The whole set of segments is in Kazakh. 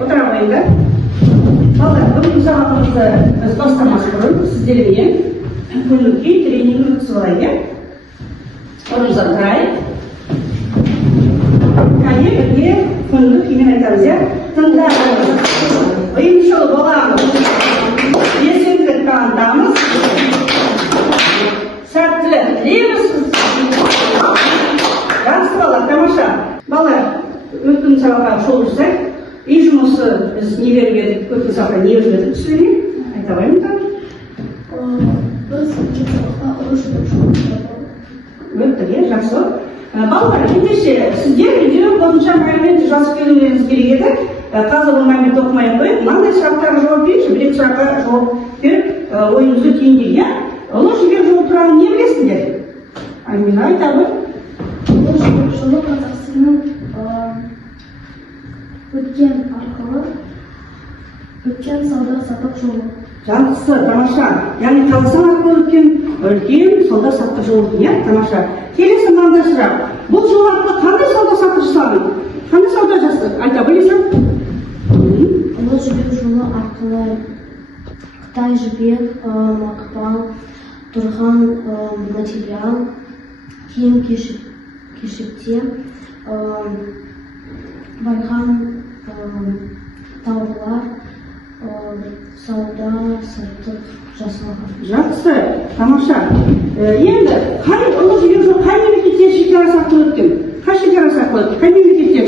Отыра қойыңдар. Балдар, бүгінгі сабағымызды біз бастамас бұрын сіздермен көңіл-күй тренинг өткізіп алайық. Орнымызға тұрайық. Кәне бірге көңіл-күймен айтамыз, иә? Тыңдаңыз. Ұйымшыл боламыз. Белсенділік танытамыз. Сәттілік тілейміз. Жақсы балалар, тамаша. Балалар, өткен сабаққа шолып жүрсек, үй жұмысы біз не беріп едік, өткен сабақта не беріп едік түсінемін? Айта қойыңдар. Біз сабақта жұмыс өттік, иә, жақсы. Балалар, ендеше сіздер үйде қосымша мәлімет жазып келуіңіз керек еді. Қазір бұл мәлімет оқымай қойып, мынандай сұрақтарға жауап беріңізші, бір-екі сұраққа жауап беріп, ойыңызды түйіндейік, иә? Ұлы жібек жолы туралы не білесіңдер? Амина, айта ғой. Ұлы жібек жолы Қазақстанның өткен сауда-саттық жолы. Жақсы, тамаша. Яғни Қазақстан арқылы өткен үлкен сауда-саттық жолы, иә, тамаша. Келесі мынандай сұрақ. Бұл жол арқылы қандай сауда-саттық жасадың? Қандай сауда жасадың? Айта білесің? Ұлы жібек жолы арқылы Қытай жібек, мақпал, тұрған материал, киім-кешектер, барған тауарлар, сауда-саттық жасалған. Жақсы, тамаша. Енді, қай ұлы жібек жолы қай мемлекеттер шекарасы арқылы өткен? Қай шекарасы арқылы өткен? Қай мемлекеттер?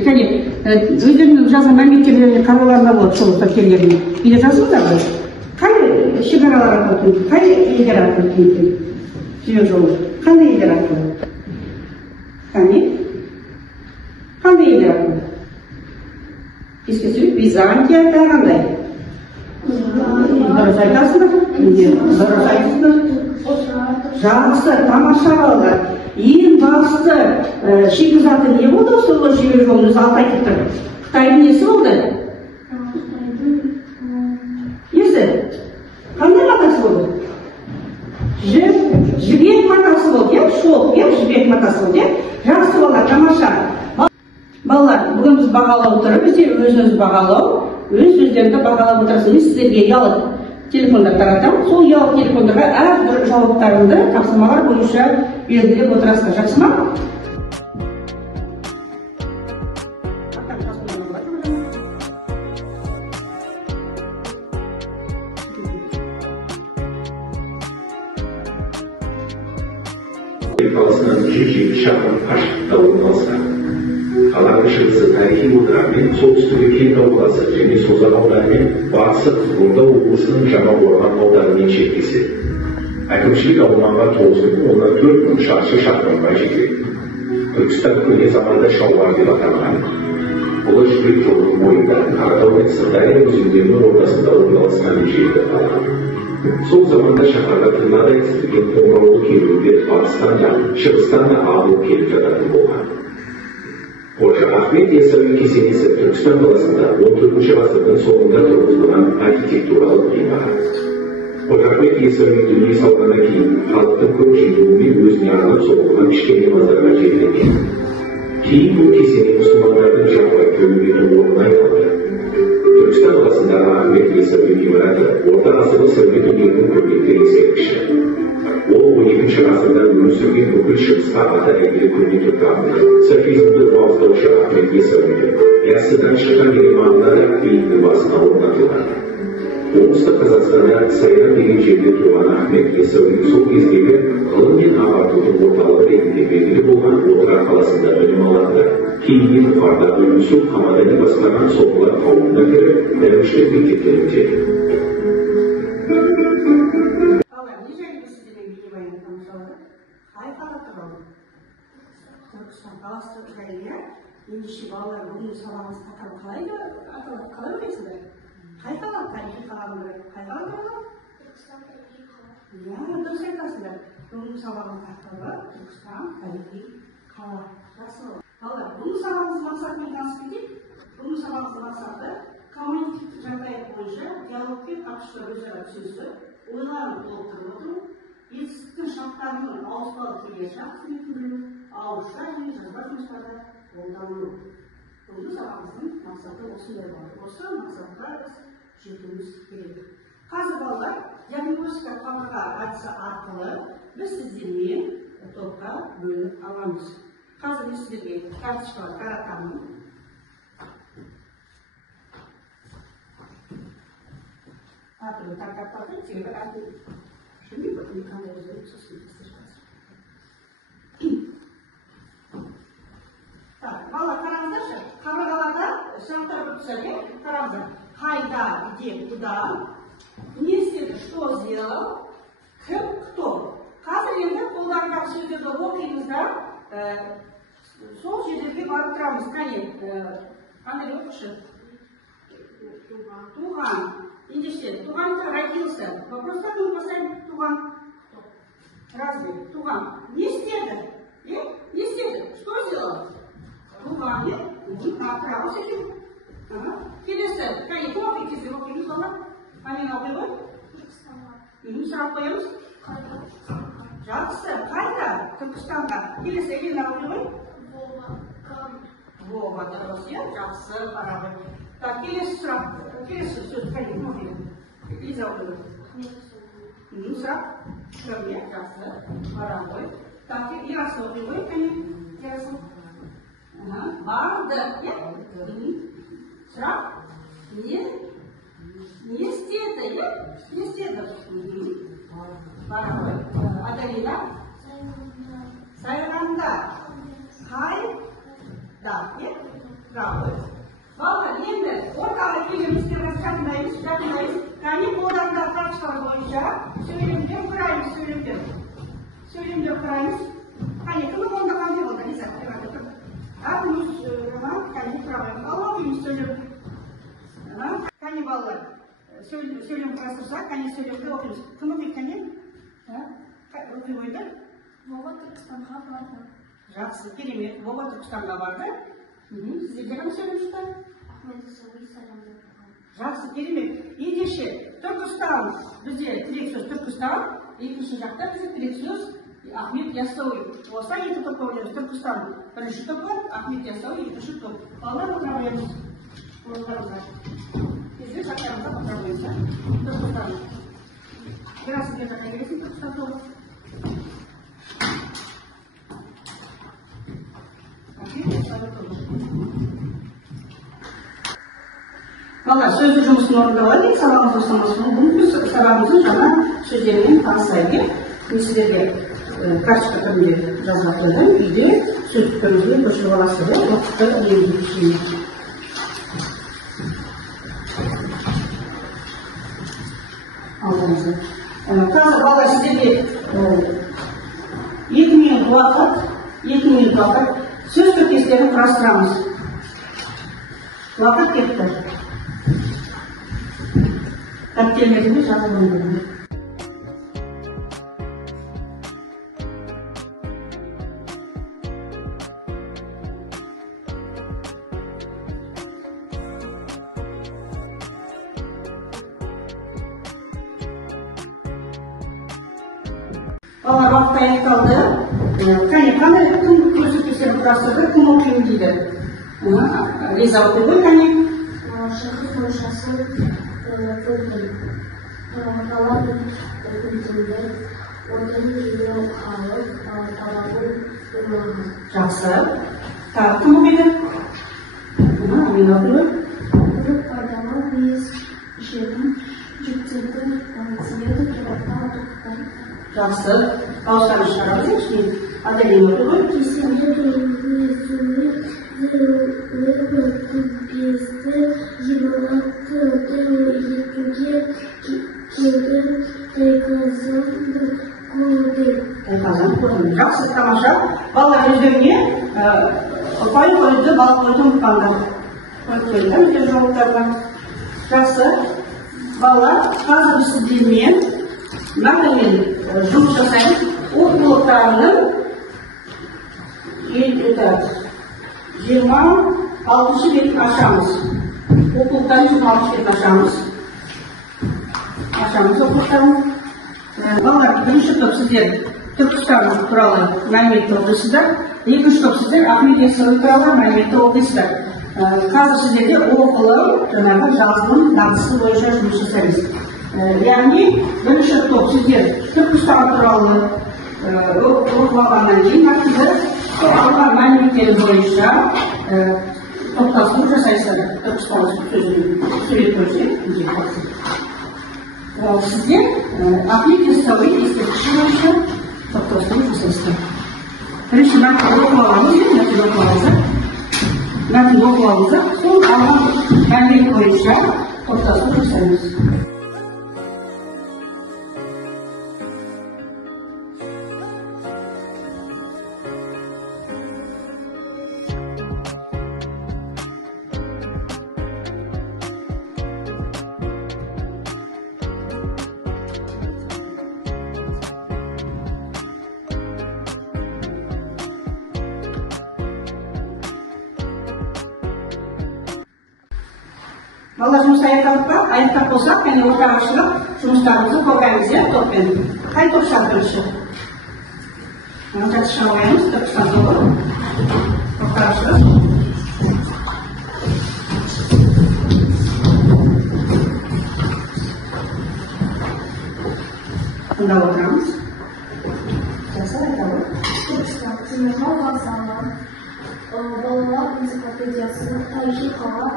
Кәне, өздерінің жазған мәліметтеріне қарауларында болады сол пәтерлеріне. Үйде жазыңыздар ғой. Қай шекаралар арқылы өткен? Қай елдер арқылы өткен? Жібек жолы. Қандай елдер арқылы? Кәне? Қандай елдер арқылы? Еске сөйлеп, Византия қандай? Дұрыс айтасыңдар? Дұрыс айтасыңдар? Жақсы, тамаша балалар. Ең басты шикізаты не болды осы ұлы жібек жолын өзі алып айтып тұр? Қытайдың несі болды? Несі? Қандай матасы болды? Жібек матасы болды, иә? Шолқ, иә? Жібек матасы болды, иә? Жақсы балалар, тамаша. Балалар, бүгін біз бағалау тұрып, бізде өзіңіз бағалау, өз-өздеріңді бағалап отырасыз. Мен сіздерге ұялы телефондар таратамын. Сол ұялы телефондарға әрбір жауаптарыңды тапсырмалар бойынша белгілеп отырасыздар. Жақсы ма? қаласынан 170 шақырым қашықтықта орналасқан. Қаланың шығысы тарихи отырармен, солтүстігі Кентау қаласы және Созақ ауданымен, батысы Қызылорда облысының Жаңақорған ауданымен шектеседі. Әкімшілік аумағы 9,14 шаршы шақырымға жетеді. Түркістан көне заманда шалғар деп аталған. Ұлы жібек жолының бойында Қаратау мен Сырдария өзендерінің ортасында орналасқан ежелгі қала. Сол заманда шаһарға тырнадай тізілген қоңыраулы керуендер батыстан да, шығыстан да ағылып келіп жататын болған. Қожа Ахмет Яссауи кесенесі Түркістан қаласында 14 ғасырдың соңында тұрғызылған архитектуралық ғимарат. Қожа Ахмет Яссауи дүние салғаннан кейін халықтың көп жиналуымен өзіне арнап соғылған кішкене базарға жерленген. Кейін бұл кесене мұсылмандардың жаппай төліп ету орнына айналды. Түркістан қаласындағы Ахмет Яссауи ғимараты орта ғасырлы сәулет өнерінің көрнекті ескерткіші. Ол 12 ғасырда өмір сүрген бүкіл шығысқа аты әйгілі көне түркі ақыны, софизмді уағыздаушы Ахмет Яссауидің яссыдан шыққан маңында да бейінді басына орнатылған. Оңтүстік Қазақстанда Сайрам деген жерде тұрған Ахмет Яссауи сол кездегі ғылым мен ағартудың орталығы ретінде белгілі болған Отырар қаласында білім алады. Кейін Бұхарда Юсуф Хамадани басқарған соғылар қауымына кіріп, дәуіштік мектепке өтеді. Ендеше балалар бүгінгі сабағымыз тақырыбы қалай білесіңдер? Қай қала? Тарихи қаланың бірі. Қай қала тұрады? Түркістан тарихи қала. Иә, дұрыс айтасыңдар. Бүгінгі сабағымыз тақырыбы Түркістан тарихи қала. Жақсы. Балалар, бүгінгі сабағымыздың мақсатымен танысып кетейік. Бүгінгі сабағымыздың мақсаты коммуникативті жағдай бойынша диалогпен қатысушылар өзара түсінісіп, ойларын толықтырып отыру, етістіктің шарттарының ауыспалы тілге жақсы түсінетін білу, ауызша және жазба жұмыстарда қолдану. Бұл сабағымыздың мақсаты осындай бар. Осы мақсатқа біз жетуіміз керек. Қазір балалар, диагностика қабырға әдісі арқылы біз сіздермен топқа бөлініп аламыз. Қазір мен сіздерге карточкалар таратамын. Әртүрлі тақырыптарды себебі әртүрлі жүрмей бітімі қандай өзгеріп сосын балалар қараңыздаршы, қабырғаларда сұрақтар болып түседі, қараңыздар. Қайда, где, куда, не істеді, что сделал, кім, кто. Қазір енді қолдарындағы сөздерді оқимызда, сол жерлерге барып тұрамыз. Қандай оқышы? Туған. Ендеше, туған-то родился. Вопросқа мы поставим туған. Разве? Туған. Не істеді? Не істеді? Что сделал? Туған, право секен. Келесі, кім оқи кезде оқимыз бала? Қанен оқи ғой? Сұрақ қоямыз? Жақсы, қайда? Түркістанға. Келесі, елін оқи ғой? Вова, дұрыс, жақсы, қарабы. Так, келесі сұрақ, келесі сөз, қайын оқиды? Лиза оқиды? Сұрақ? Кім, жақсы, қарабы. Так, Ерасы оқи ғой, қайын? Ерасы? Барды, сұрақ? Не істеді, не істеді? Қарабы. Аделина? Сайранда. Қайда, правы. Балалар, енді ортаға келеміз, жақындаймыз. Кәне қолдарында карточкалар бойынша сөйлемдер құраймыз, сөйлемдер құраймыз. Кәне, кімі қолында қандай болды, Лиза? Әркіміз, кәне, құрабаймыз. Алла дейміз сөйлем. Кәне, балалар, сөйлем құрастырсақ, кәне сөйлемді оқимыз. Кім оқиды, кәне? Оқи қойды? Вова Түркістанға барды. Жақсы, керемет. Вова Түркістанға барды. Сіздерге қандай сөйлем шықты? Жақсы, керемет. Ендеше, Түркістан, бізде тірек сөз Түркістан, екінші жақта бізде тірек сөз Ахмет Яссауи. Осылай екі топ көреміз. Түркістан бірінші топы, Ахмет Яссауи екінші топ. Балалар отырамыз. Орындарымызға. Кезде жақтарымызға отырамыз. Түркістан. Бірасында жаққа келесің Түркістан тобы. Балалар, сөзді жұмысын орындалады, сабағымыз ұстамасын. Бүгінгі сабағымыздың жаңа сөздерімен танысайық. Мен сіздерге карточка түрінде жазып қойдым. Үйде сөз түрінде көшіріп аласыздар, уақытты емдеп түсінеді. Алдыңызды. Қазір балалар сіздерге 2 минут уақыт сөз тіркестерін құрастырамыз. Уақыт кетті. Дәптерлеріңді жазып өңдіріңіз. Балалар, уақыт аяқталды. Қане, кім көрсетпестерін құрастырды, кім оқимын дейді. Лиза оқи ғой, қане? Шығыс ойшасын көрдім. Қаладың күнтімді, одан үйрен қалық, талабын ұрмағы. Жақсы. Кім оқиды? Мен оқи ғой? Құрып пайдалы бейіз жердің жүктерді цветі тұрақта тұқтар. Жақсы. Дауыстарын шығарады, ішкен. Аделин оқи ғой? Кесенде дұрынғы суы Лыбы безді жиналатты етуге келді тайқазанды көрді. Жақсы, тамаша. Балалар өздеріне ұпай қойды, бал қойды ұмытпаңдар. Қойды, жауаптарға. Жақсы. Балалар, қазір сіздермен мәтінмен жұмыс жасаймыз. Оқулықтарының 26 бетін ашамыз. Оқулықтарын 26 бетін ашамыз. Ашамыз оқулықтарын. Балалар, бірінші топ сіздер Түркістан туралы мәліметті оқисыздар. Екінші топ сіздер Ахмет Яссауи туралы мәліметті оқисыздар. Қазір сіздерге оқылым, жаңағы жазылым дағдысы бойынша жұмыс жасаймыз. Яғни бірінші топ сіздер Түркістан туралы оқып алғаннан кейін сіздер алған мәліметтері бойынша топтастыру жасайсыздар. Түркістан сурет бойынша. Сіздер Ахмет Яссауи ескерткіші бойынша топтастыру жасайсыздар. Бірінші мәтінді оқып алыңыздар, сол алған мәлімет бойынша топтастыру жасаймыз. Балалар жұмыс аяқтадық па? Аяқтап болсақ, және ортаға шығып, жұмыстарымызды қорғаймыз, топпен. Қай топ шақырышы? Жақсы шағылаймыз, Түркістан тобы. Ортаға шығып. Тыңдап отырамыз. Жақсы айтады. Түркістан теміржол вокзалы, балалар энциклопедиясы, тарихи қала,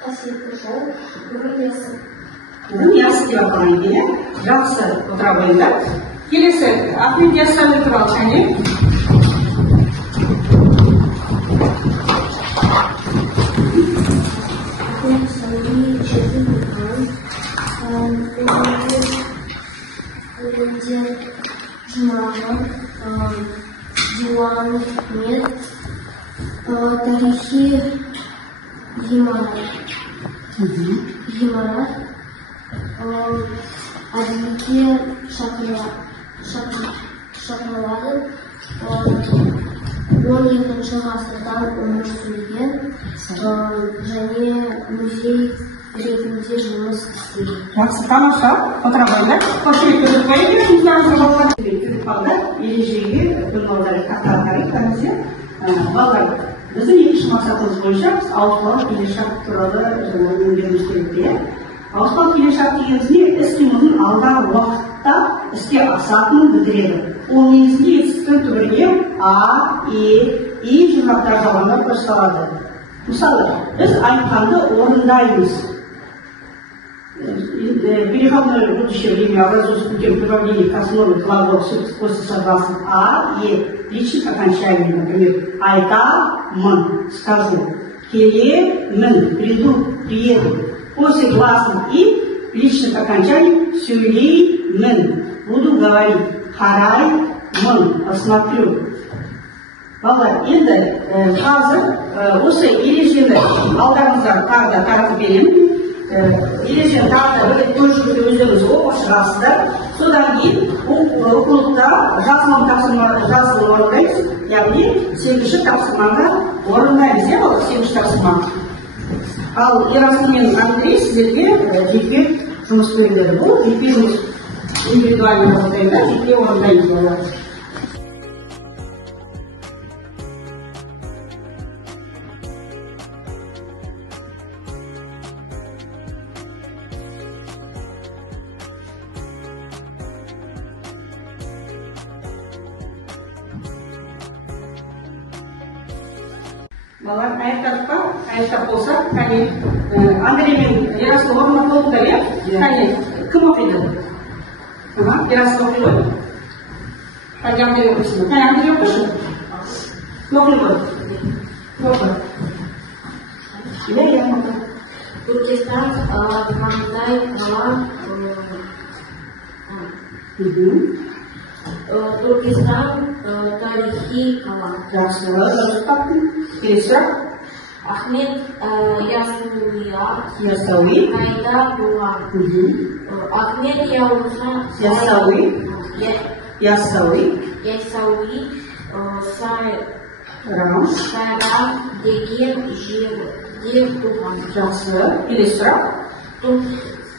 қасиетті жол, бүгін ясы. Бүгін ясы деп аталған екен, жақсы отыра қойыңдар. Келесі Ахмет Яссауи туралы және Ахмет Яссауи жеті тұрған, өлеңдер жинағы, диван, мед, тарихи ғимарат, әдебиетке шақырылады, 12-ші ғасырдан өмір сүрген және музей ретінде жұмыс істейді. Жақсы, тамаша, отыра қойыңдар. Қошемет көріп қойыңдар, жұмыстарыңызға болған. Балдар, ережеге бөлмалдары қарай, балдар, біздің екінші мақсатымыз бойынша ауыспалы келешақ туралы өңдеуіміз керек. Ауыспалы келешақ дегеніміз не? Іс-қимылдың алдағы уақытта іске асатынын білдіреді. Ол негізінде етістіктің түбіріне А, И жұрнақтар жағында көрсетіледі. Мысалы, біз айтқанды орындаймыз. Переходное будущее время образуется путем прибавления к основе глагола после согласных А, Е, личных окончаний, например, айтамын, скажу, келемін, приду, приеду. После гласных И, личных окончаний, сөйлеймін, буду говорить, қараймын, посмотрю. Балалар, енді қазір осы ережені алдарыңызға тағы да таратып беремін. Ережені тағы да бір көшірді өздеріңіз оқып шығасыздар. Содан кейін оқулықта жазылым орындаймыз, яғни 8-ші тапсырманы орындаймыз, балалар, 8-ші тапсырманы. Ал Ерасыл мен Андрей сіздерге жеке жұмыс беріледі. Бұл жеке жұмыс индивидуальный орындайда, жеке орындаймыз балалар. Балалар, аяқтадық па? Аяқтап болса, қане, Андрей мен Ерасыл орнына қойыңдар, қане, кім оқиды? Ерасыл оқи ғой. Қане, Андрей оқисын. Қане, Андрей оқишы? Оқи ғой. Оқи. Түркістан қандай қала? Түркістан тарихи қала. Жақсы, таптың. Келесі. Ахмет Яссауи қайда туған? Ахмет Яссауи Сайрам деген жерде туған. Жақсы, келесі сұрақ.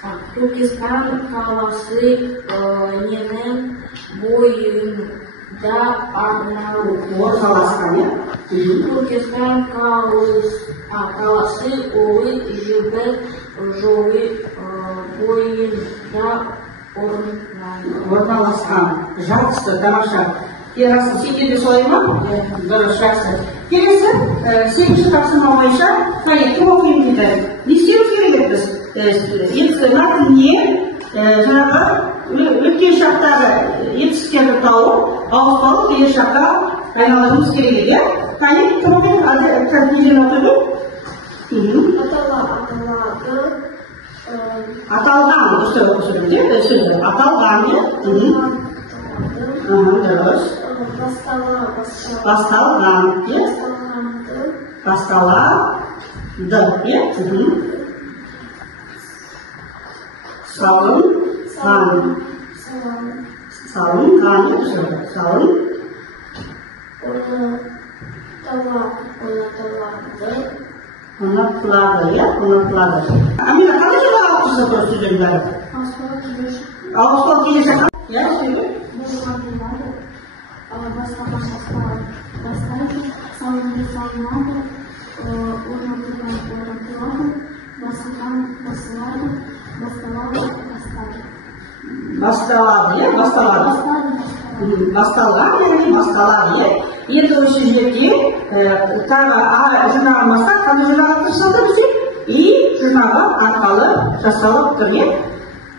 Түркістан қаласы ненің бойында орналасқан, иә? Түркістан қаласы Ұлы Жібек жолы бойында орналасқан. Жақсы, тамаша. Ерасы, секенде солай ма? Дұрыс, жақсы. Келесі, 8-ші тапсырма бойынша, кім оқимын дейді. Не істеуіміз керек біз? Мәтінне жаңағы өткен шақтағы етістіктерді тауып, ауыспалы келесі шаққа айналуымыз керек еді. Кім оқимын? Кәдімден оқиды? Аталған, дұрыс оқысырым деп, аталған деп. Дұрыс. Басталған деп. Басталады деп. Салынған. Салынған деп. Ұнатылады, иә? Ұнатылады. Амина, қандай жылы ауызша дұрыс сөздердің бәрі? Ауызша келе шақа? Иә, сөйле. Басталады, иә? Басталады. Басталған, яғни басталады, иә? Енді осы жерде тағы жұрнағы маса, қандай жұрнаға тырысылды бізде? И жұрнаға арқалы жасалып тұр, иә?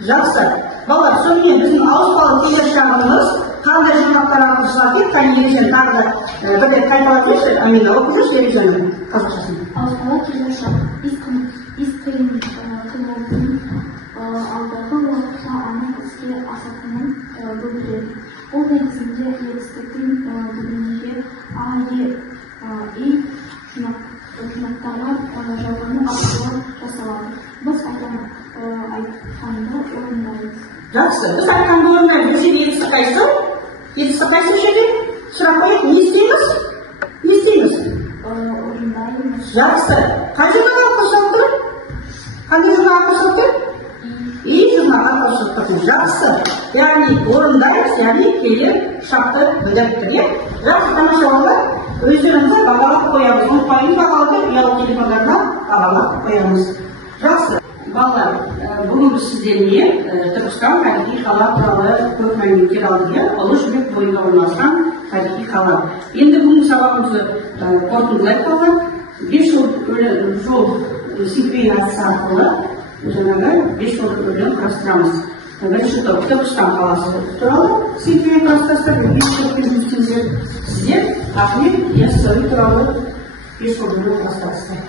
Жақсы. Балар, сонымен біздің ауыспалы келесі шағымыз қандай жұрнақтарға тырысылады деп, екіншен тағы да бірден қайталап жүрші, Амина, оқып жүрші, екіншенің қазақшасын. Ауыспалы келесі шақ. Искренне қылығын алдағы уақытта оның іске асатынын білдіреді. Ол негізінде етістіктің бүгінге жұрнақтарға жалғаны арқылы жасалады. Біз айтқанды орындаймыз. Жақсы, біз айтқанды орындаймыз. Бізде етістік қайсы? Етістік қайсы жерде? Сұрақ қойып, не істейміз? Не істейміз? Орындаймыз. Жақсы. Қай жұрнаға қосылып тұр? Қандай жұрнаға қосылып тұр? И жұрнаға қосылып тұр. Жақсы. Яғни орындаймыз, яғни келер шақты білдіріп тұр. Жақсы, тамаша олар. Өздеріңізді бағалап қоямыз. Ұмытпаймыз бағалауды, ұялы телефондарына бағалап қоямыз. Жақсы. Балалар, бүгін сіздерге Түркістан тарихи қала туралы көп мәліметтер алдық. Ұлы Жібек бойында орналасқан тарихи қала. Енді бүгінгі сабағымызды қорытындылай қалған 5 жол синхронизациясы арқылы жаңағы 5 жол өлең құрастырамыз. Бірінші топ Түркістан қаласы туралы синхронизациясы, сіздер Ахмет Яссауи туралы 5 жол өлең құрастырасыздар.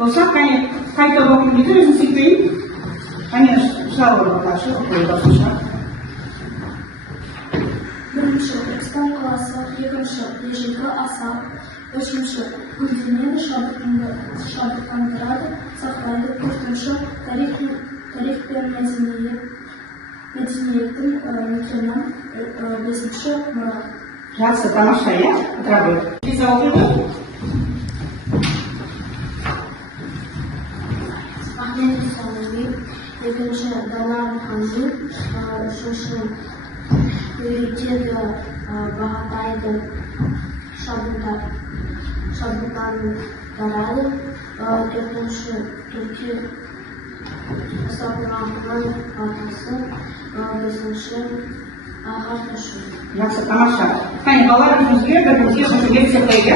Болса, қайта оқып кетер, өзін секпейін. Шағырға қаршы оқып Бірінші Түркістан қаласы, екінші ежелгі аса, үшінші көлденең шабыттандырады, сақтайды, төртінші тарих пен мәдениеттің мекені, бесінші мұрат. Жақсы, тамаша, иә? Отыра бер. Кезі оқиды? Ахмет Яссауи, екінші Дала Мұхаммед, үшінші үйретеді бағатайды шабыттандырады, төртінші түркі сабырғанның атасы, бесінші ағартушы. Жақсы, тамаша. Балалар өзімізге бірімізге лекция қойды.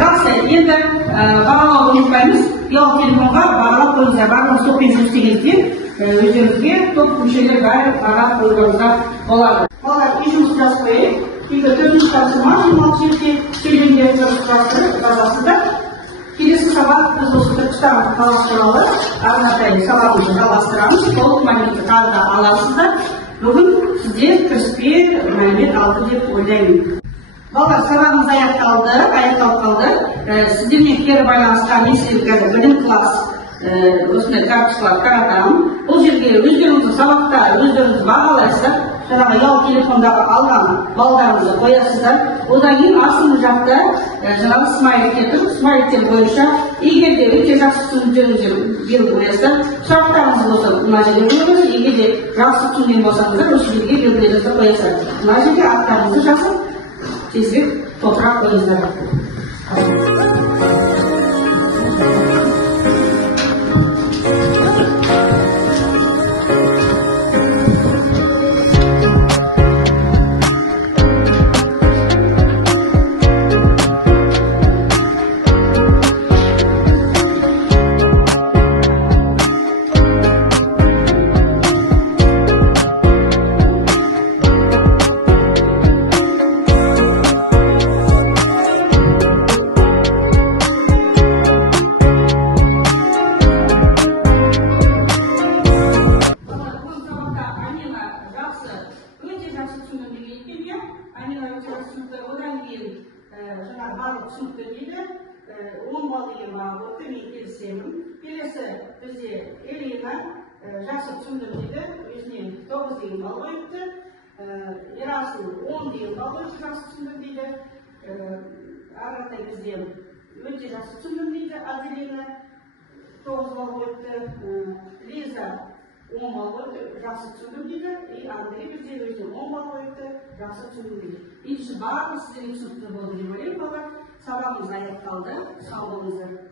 Жақсы, енді бағалауды ұмытпаймыз. Ұялы телефонға бағалап қойыңыздар. Барлығы стоппен жүрсеңіздер, өздеріңізге топ мүшелер бәрі бағалап қойғаныңызға болады. Балалар, үй жұмыс жазып қойып, енді 4-ші тапсырма 26 жерде сөйлемдерді жазасыздар. Келесі сабақ біз осы Түркістан қаласы туралы арнайы сабағымызды жалғастырамыз. Толық мәліметті тағы да аласыздар. Бүгін сіздер кіріспе мәлімет алды деп ойлаймын. Балалар, сабағымыз аяқталып қалды. Сіздермен кері байланысқан есілік білім класс осындай карточкаларды таратамын. Бұл жерге өздеріңіздің сабақта өздеріңіз бағалайсыздар. Жаңағы ұялы телефондағы алған балдарыңызды қоясыздар. Одан кейін астыңғы жақта жаңағы смайликтер тұр. Смайликтер бойынша егер де өте жақсы түсіндіріңіздер беріп қоясыздар. Сұрақтарыңыз болса мына жерге қойыңыз. Егер де жақсы түсінген болсаңыздар осы жерге белгілеріңізді қоясыздар. Мына жерге аттарыңызды жазып тезірек толтыра қойыңыздар. Түсінікті дейді, 10 балл деген баға өтті, мен келісемін. Келесі бізде Элина жақсы түсіндім дейді, өзіне 9 деген балл қойыпты. Ерасыл 10 деген балл қойыпты, жақсы түсіндім дейді. Аратай бізде өте жақсы түсіндім дейді, Аделина 9 балл қойыпты. Лиза 10 балл қойыпты, жақсы түсіндім дейді. И Андрей бізде өзіне 10 балл қойыпты, жақсы түсіндім дейді. Ендеше барлығы сіздерге түсінікті болды деп ойлаймын, балалар. Сабағымыз аяқталды. Сау болыңыздар.